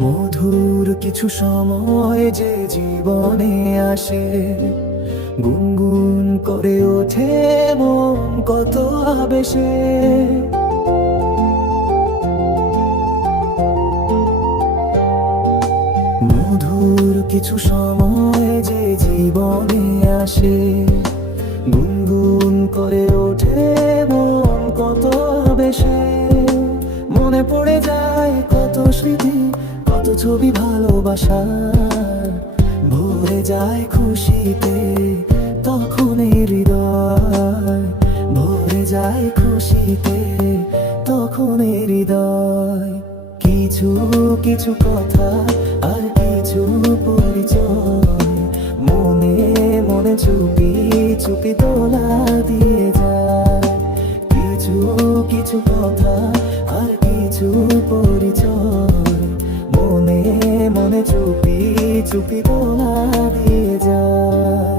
মধুর কিছু সময় যে জীবনে আসে, গুনগুন করে ওঠে মন কত আবেশে। মধুর কিছু সময় যে জীবনে আসে, গুনগুন করে ওঠে মন কত আবেশে। মনে পড়ে যায় কত স্মৃতি, কত ছবি ভালোবাসার, ভরে যায় খুশিতে তখন এই হৃদয়, ভরে যায় খুশিতে তখন এই হৃদয়। কিছু কিছু কথা আর কিছু পরিচয়, মনে মনে চুপি চুপি তোলা দিয়ে যায়। কিছু কিছু কথা আর কিছু পরিচয়, মনে মনে চুপি চুপি তোলা দিয়ে যায়।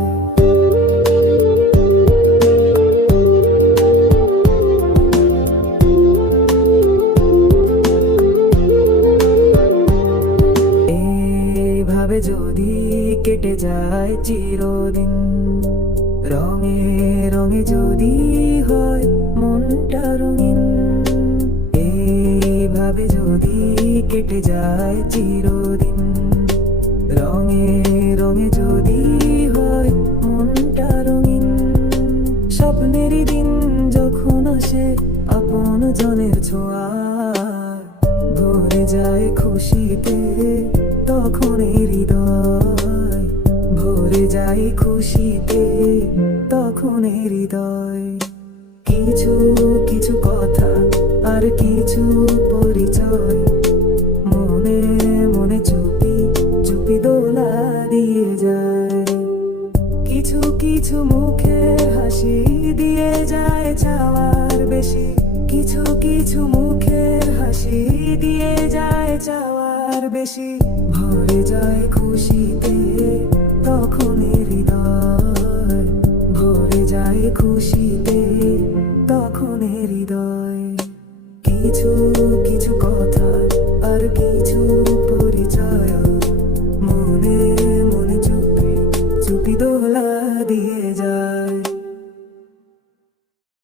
এইভাবে যদি কেটে যায় চিরদিন, রঙে রঙে যদি হয় মনটা রঙিন। এইভাবে যদি কেটে যায় চিরদিন, রঙে রঙে যদি হয় মনটা রঙিন। স্বপ্নেরই দিন যখন আসে আপন জনের ছোঁয়া, ভরে যায় খুশিতে তখন এই হৃদয়, ভরে যায় খুশিতে তখন এই হৃদয়। কিছু কিছু কথা আর কিছু পরিচয়, মনে মনে চুপি চুপি দোলা দিয়ে যায়। কিছু কিছু মুখের হাসি দিয়ে যায় চাওয়ার বেশি, কিছু কিছু মুখের হাসি দিয়ে যায় চাওয়ার বেশি। ভরে যায় খুশিতে তখন এই হৃদয়, ভরে যায় খুশিতে